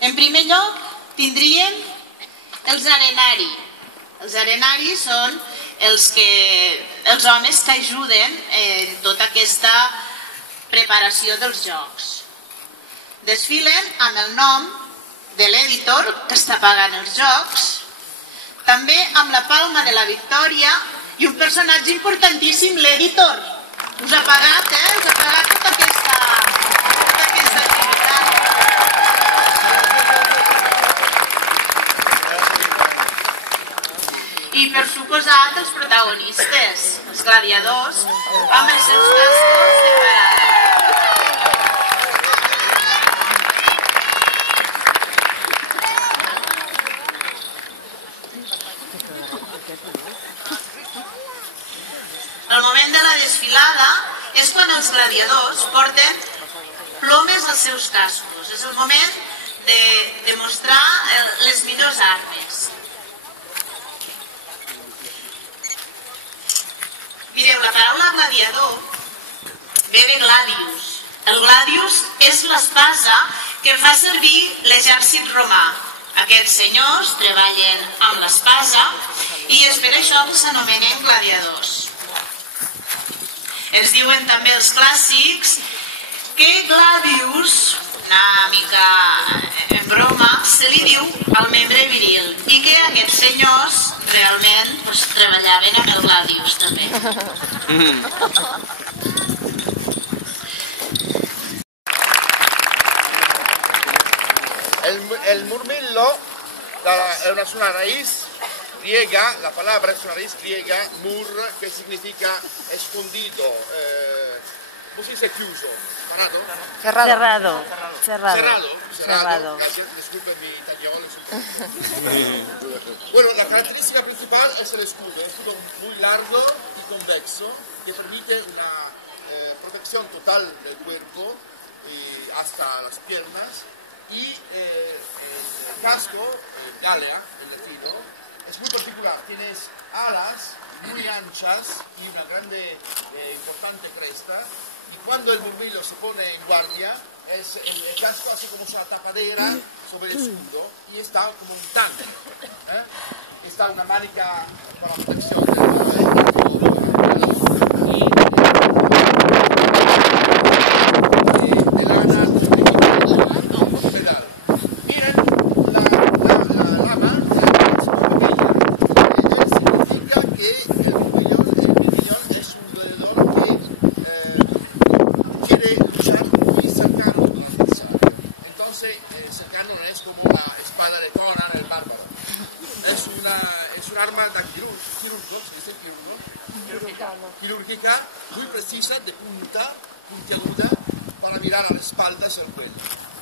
En primer lloc, tindríem els arenaris. Els arenaris són els homes que ajuden en tota aquesta preparació dels jocs. Desfilen amb el nom de l'editor que està pagant els jocs, també amb la palma de la victòria i un personatge importantíssim, l'editor. Us ha pagat, us ha pagat tota aquesta activitat. I per suposat els protagonistes, els gladiadors, amb els seus cascos de parada. El moment de la desfilada és quan els gladiadors porten plomes als seus cascos. És el moment de mostrar les millors armes. Mireu, la paraula gladiador ve de gladius. El gladius és l'espasa que fa servir l'exèrcit romà. Aquests senyors treballen amb l'espasa i és per això que s'anomenen gladiadors. Es diuen també els clàssics que gladius, una mica en broma, se li diu al membre viril i que aquests senyors realment treballaven amb el gladius també. El murmillo es una raíz griega, la palabra es una raíz griega, mur, que significa escondido, ¿cómo se dice chiuso? Cerrado. Gracias, disculpen mi italiano. Bueno, la característica principal es el escudo. Un escudo muy largo y convexo que permite una protección total del cuerpo hasta las piernas. Y el casco, galea, el latino, es muy particular. Tienes alas muy anchas y una grande, importante cresta. Y cuando el murmillo se pone en guardia, el casco hace como una tapadera sobre el escudo y está como un tanque. Está una mánica para la protección cercano no es como la espada de Conan, el bárbaro. Es un arma quirúrgica, muy precisa, de puntiaguda, para mirar a la espalda hacia el cuello.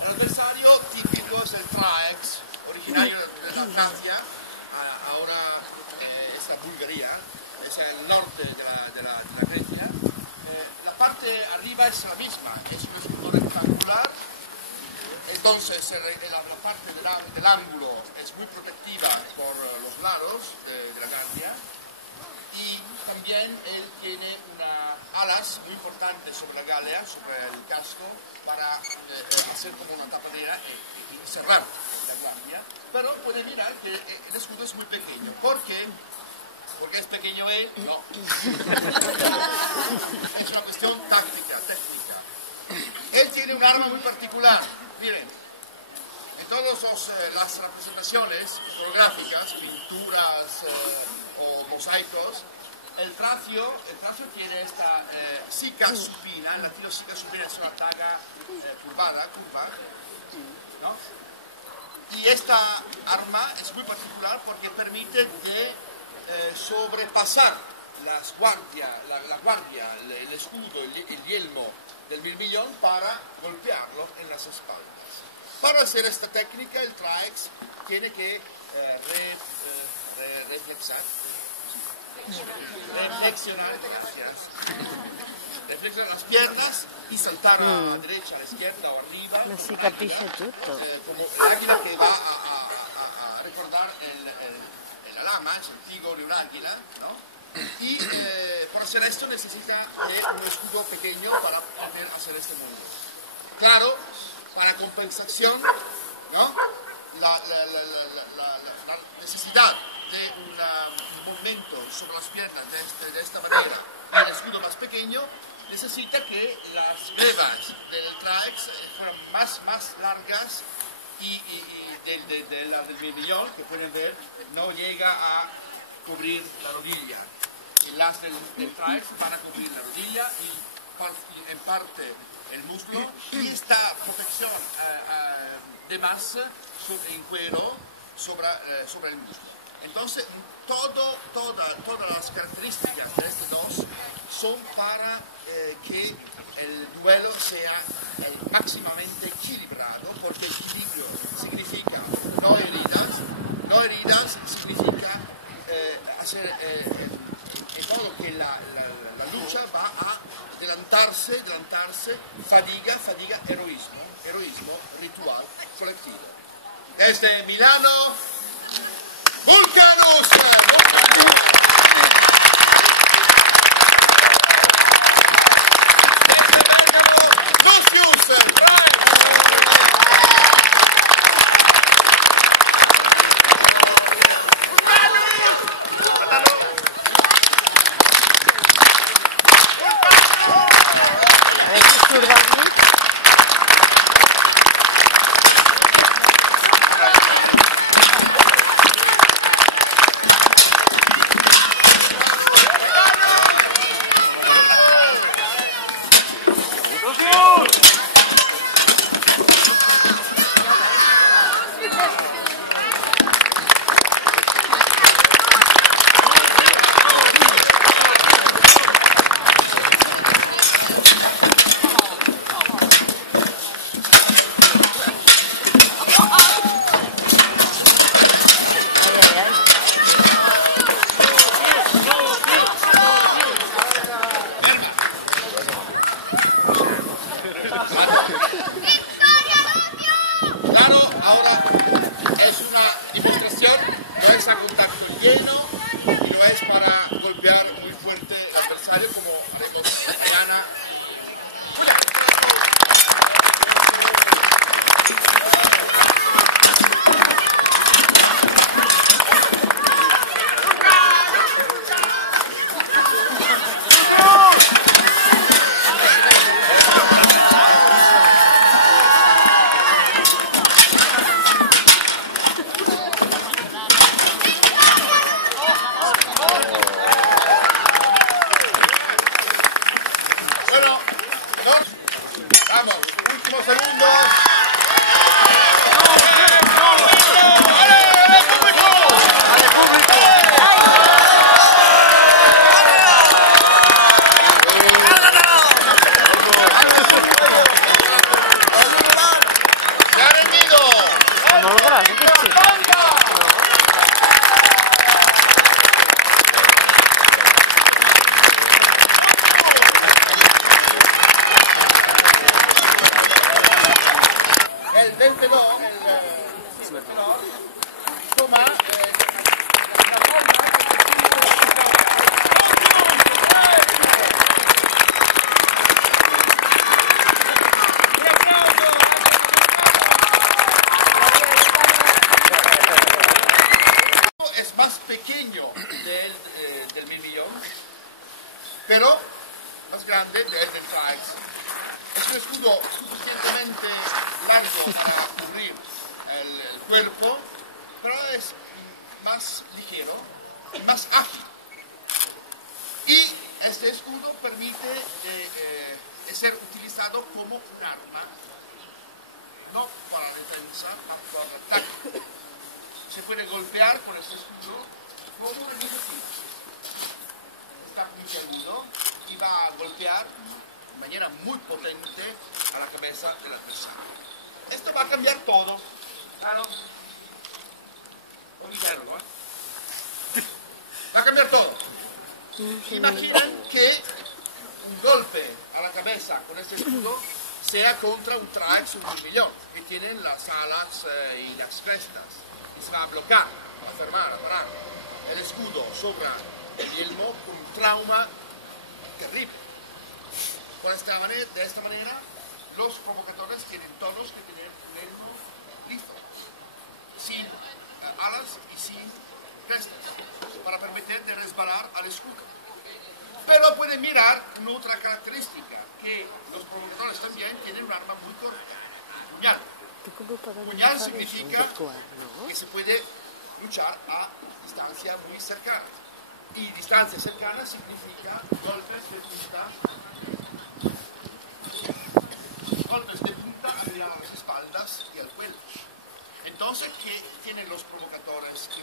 El adversario típico es el Traex, originario de la Tracia, ahora es la Bulgaria, es el norte de la Grecia. La parte arriba es la misma, es un escudo rectangular. Entonces la parte del ángulo es muy protectiva por los lados de la guardia y también él tiene unas alas muy importantes sobre la galea, sobre el casco, para hacer como una tapadera y cerrar la guardia. Pero puede mirar que el escudo es muy pequeño. ¿Por qué? ¿Porque es pequeño él? No. Es una cuestión técnica. Él tiene un arma muy particular. Miren, en todas las representaciones fotográficas, pinturas o mosaicos, el tracio tiene esta sica supina, en latino sica supina es una daga curva, ¿no? Y esta arma es muy particular porque permite de sobrepasar la guardia, el escudo, el yelmo del mirmillón para golpearlo en las espaldas. Para hacer esta técnica, el Traex tiene que reflexionar las piernas y saltar a la derecha, a la izquierda o arriba. No si capisce tutto. Como el águila que va a recordar el alama, es el trigo de un águila, ¿no? Y por hacer esto necesita de un escudo pequeño para poder hacer este movimiento. Claro, para compensación ¿no? La necesidad de un movimiento sobre las piernas de esta manera y el escudo más pequeño necesita que las levas del Trax fueran más largas y la del mirmillón, que pueden ver, no llega a cubrir la rodilla. Las del Trax van a cubrir la rodilla y en parte el muslo, y esta protección de masa en cuero sobre el muslo. Entonces, todas las características de estos dos son para que el duelo sea máximamente equilibrado, porque equilibrio significa no heridas significa hacer en modo que la lucha va a adelantarse, fatiga, heroísmo ritual colectivo. Desde Milano, Vulcanus! Desde Bergamo, Lucius! Claro, ahora es una demostración, no es a contacto lleno y no es para golpear muy fuerte al adversario como haremos mañana. Vamos, últimos segundos. ¡Se ha rendido! El vencedor, toma es más pequeño del mirmillón, pero más grande del Trax. Es un escudo suficientemente largo para cubrir el cuerpo, pero es más ligero y más ágil. Y este escudo permite ser utilizado como un arma, no para defensa, sino para ataque. Se puede golpear con este escudo como un ejecutivo. Está muy agudo y va a golpear de manera muy potente a la cabeza del adversario. Esto va a cambiar todo. Claro. Olvidarlo, ¿eh? Va a cambiar todo. Imaginen que un golpe a la cabeza con este escudo sea contra un Trax, un mirmillón, que tienen las alas y las crestas. Y se va a bloquear, va a fermar, a parar el escudo sobre el yelmo con un trauma terrible. De esta manera, los provocadores tienen todos que tener un yelmo listo. alas y sin crestas, para permitir de resbalar al escudo. Pero pueden mirar una otra característica, que los provocadores también tienen un arma muy corta, el puñal. Puñal significa que se puede luchar a distancia muy cercana. Y distancia cercana significa golpes de punta hacia las espaldas y el cuello. Entonces, ¿qué tienen los provocadores que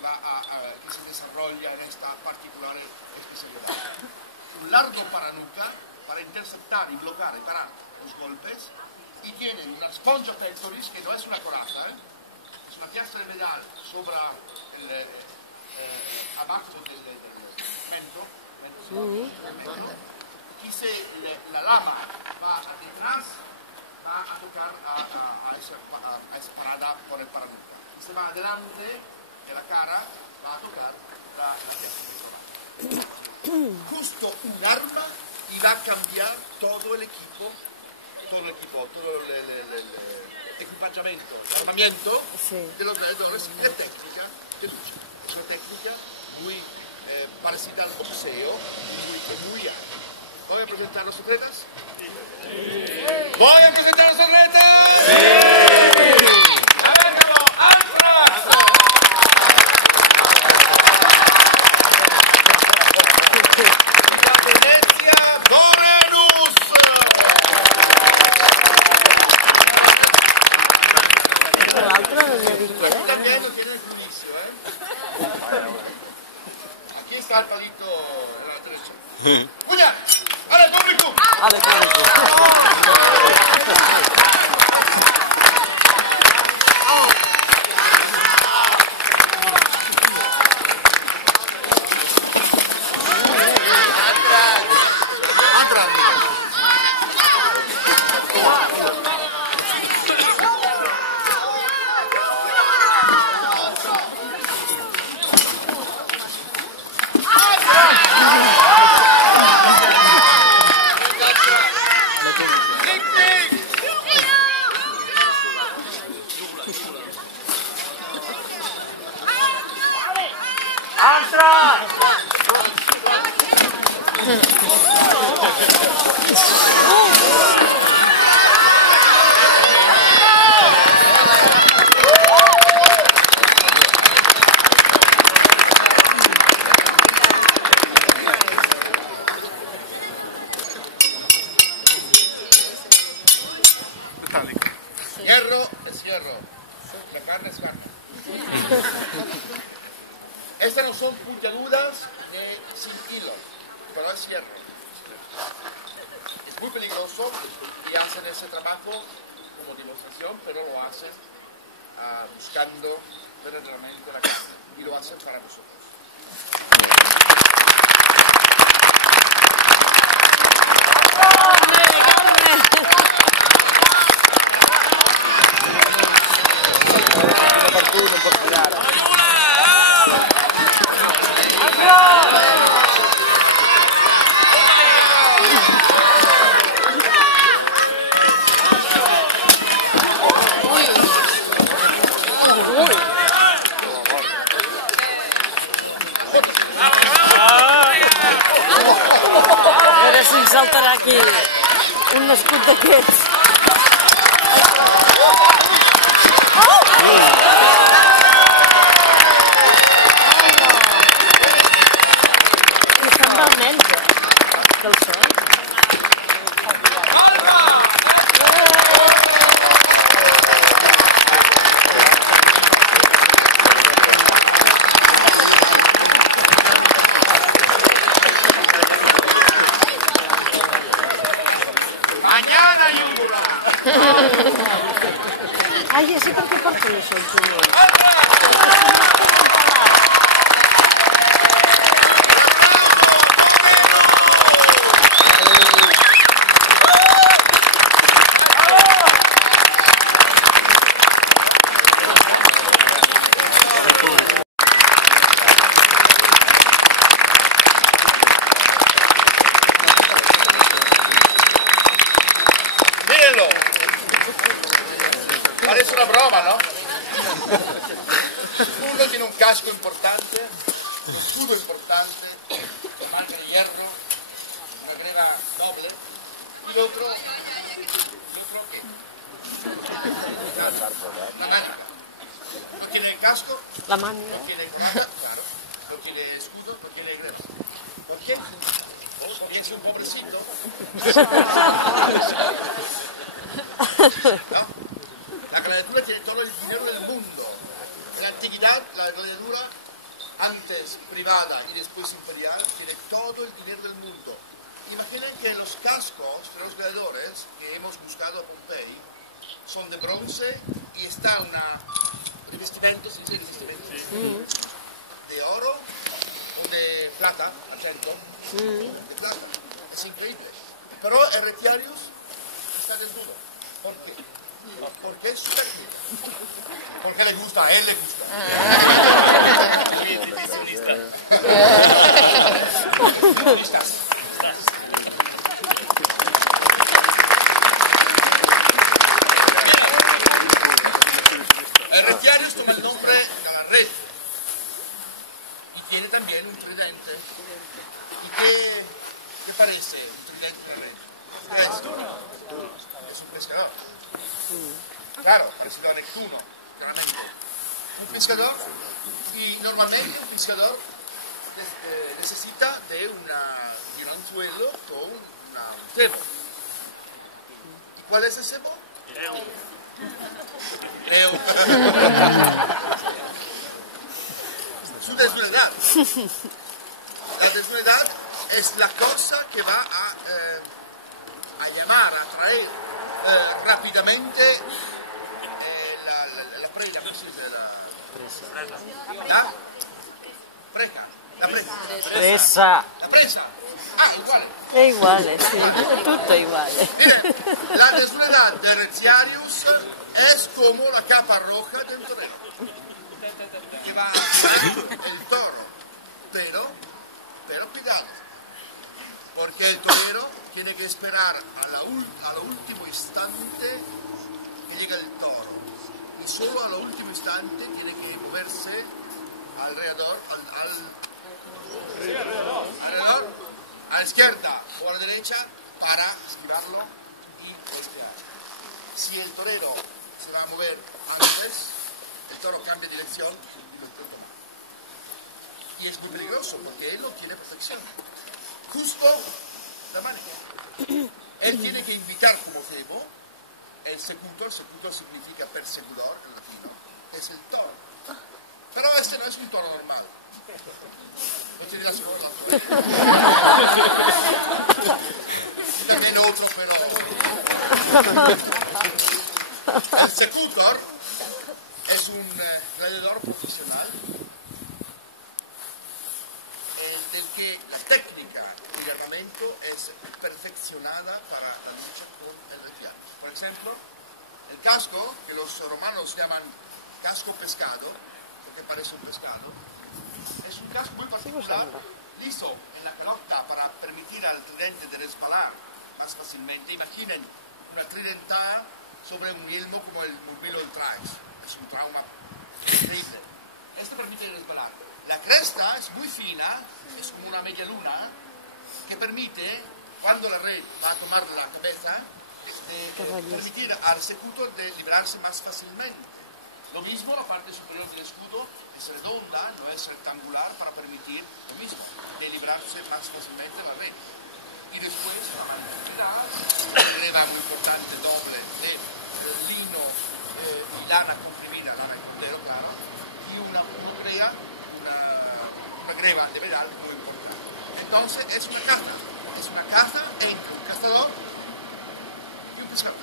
se desarrolla en esta particular especialidad? Un largo paranuca para interceptar y bloquear y parar los golpes, y tienen una spongia pectoris, que no es una coraza, es una piastra de metal sobre abajo del mento, y la lama va detrás, va a tocar a esa parada por el paranuca. Y se va adelante de la cara, va a tocar la piastra pectoral. Justo un arma y va a cambiar todo el equipo, todo el equipamiento, el armamento de los gladiadores. Es técnica de lucha. Es una técnica muy parecida al boxeo, muy ágil. ¿Voy a presentar los atletas? Sí. ¿Voy a presentar los atletas? Sí. A ver, como Antrax. También lo tiene el juicio, Aquí está el palito de la derecha. ¡Puña! ¡Ale, público! ¡Ale, público! Hierro es hierro, la carne es carne. Estas no son puntiagudas ni sin hilo, pero es hierro. Es muy peligroso y hacen ese trabajo como demostración, pero lo hacen buscando verdaderamente la carne y lo hacen para nosotros. Saltarà aquí un escut d'aquests. I estan vermells, que el són. Ai, ja sé per què porten això, el Júnior. Mírenlo. Parece una broma, ¿no? Uno tiene un casco importante, un escudo importante, marca de hierro, una grega doble, y el otro ¿qué? Una manga. No tiene casco, La manga. no tiene nada, claro, no tiene escudo, no tiene greves. ¿Por qué? Porque es un pobrecito. ¿No? La gladiatura tiene todo el dinero del mundo. En la antigüedad, la gladiatura, antes privada y después imperial, tiene todo el dinero del mundo. Imaginen que los cascos de los gladiadores que hemos buscado a Pompey son de bronce y está una revestimento, ¿se dice revestimento? De oro o de plata, argento, de plata. Es increíble. Pero el Retiarius está desnudo. ¿Por qué? Porque es súper bien. Porque le gusta, a él le gusta. El Retiarius toma el nombre de la red y tiene también un tridente. ¿Y qué parece un tridente de red? Es un pescador. Claro, parecido a Neptuno, claramente. Un pescador, y normalmente un pescador necesita de un anzuelo con un cebo. ¿Y cuál es el cebo? Leo. Su desnudez. La desnudez es la cosa que va a llamar, a atraer rápidamente la presa, ¿cómo se dice? La presa. La presa. Ah, igual. È uguale, sì, tutto uguale. Miren, la desnudez de Retiarius es como la capa roja del torero, que va a quemar el toro. Pero cuidado, porque el torero tiene que esperar al último instante que llega el toro. Y solo al último instante tiene que moverse alrededor, a la izquierda o a la derecha para esquivarlo y golpear. Si el torero se va a mover antes, el toro cambia de dirección y lo puede tomar. Y es muy peligroso porque él no tiene protección. Justo la mano. Él tiene que invitar como cebo el secutor significa perseguidor en latino, es el toro. Pero este no es un toro normal. No tiene la segunda. Y también otro, pero... El secutor es un gladiador profesional del que la técnica de armamento es perfeccionada para la lucha con el Retiarius. Por ejemplo, el casco, que los romanos llaman casco pescado, porque parece un pescado, es un casco muy particular, liso en la pelota para permitir al tridente de resbalar más fácilmente. Imaginen una tridentada sobre un yelmo como el Murmillo del Trax. Es un trauma terrible. Esto permite resbalar. La cresta es muy fina, es como una media luna, que permite, cuando la red va a tomar la cabeza, permitir al secutor de librarse más fácilmente. Lo mismo la parte superior del escudo es redonda, no es rectangular, para permitir lo mismo, de librarse más fácilmente de la red. Y después la manufactura, una greba muy importante, doble, de lino y lana comprimida, lana de cordero, claro, y una greba de metal muy importante. Entonces es una caza entre un cazador y un pescador.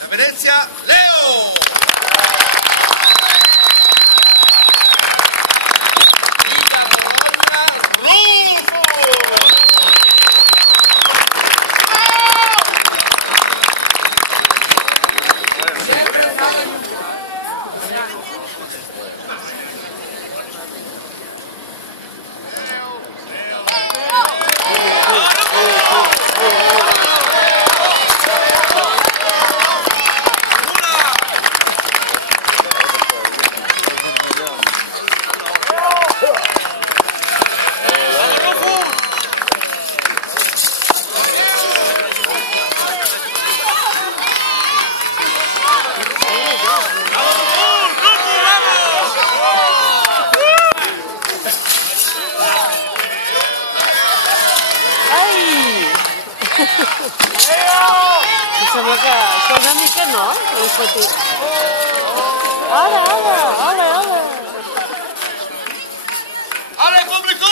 La Venezia, Leo. Em sembla que una mica no, el petit. Hola, hola, hola, hola. ¡Ale, público!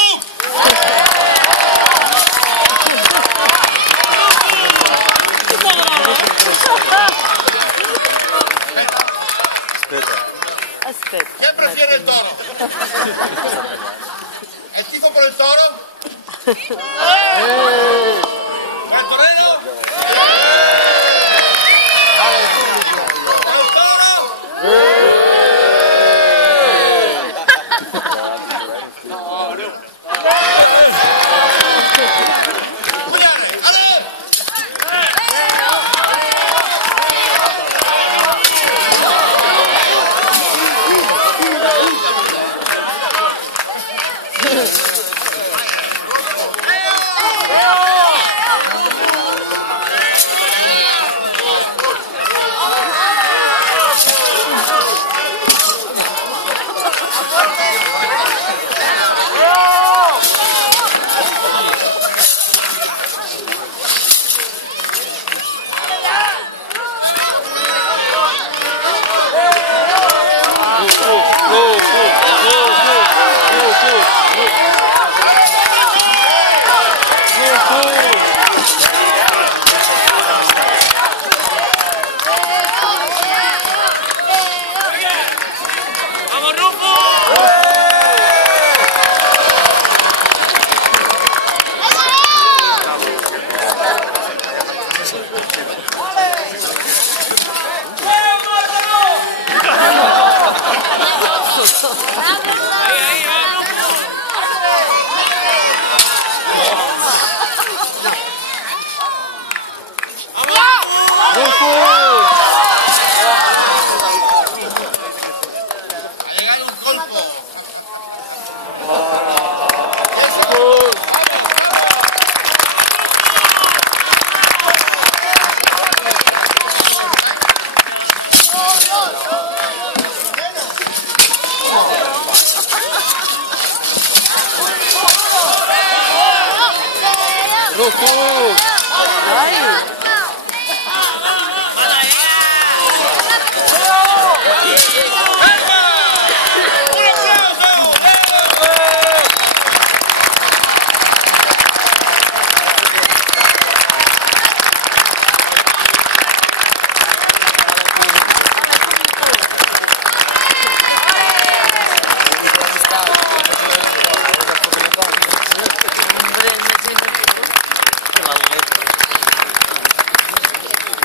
Aspetta. ¿Quién prefiere el toro? ¿El tifo por el toro? ¿El torero? ¿El toro? ¡Cuidale! ¡Ale! Ha llegado un colpo. Ai!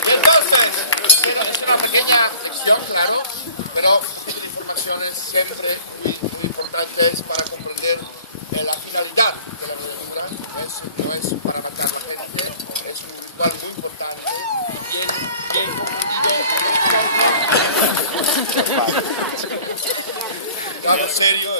Y entonces, es una pequeña sección, claro, pero son informaciones siempre muy importantes para comprender la finalidad de la lectura. No es para matar a la gente, es un ritual muy importante, bien comprendido. Claro, serio.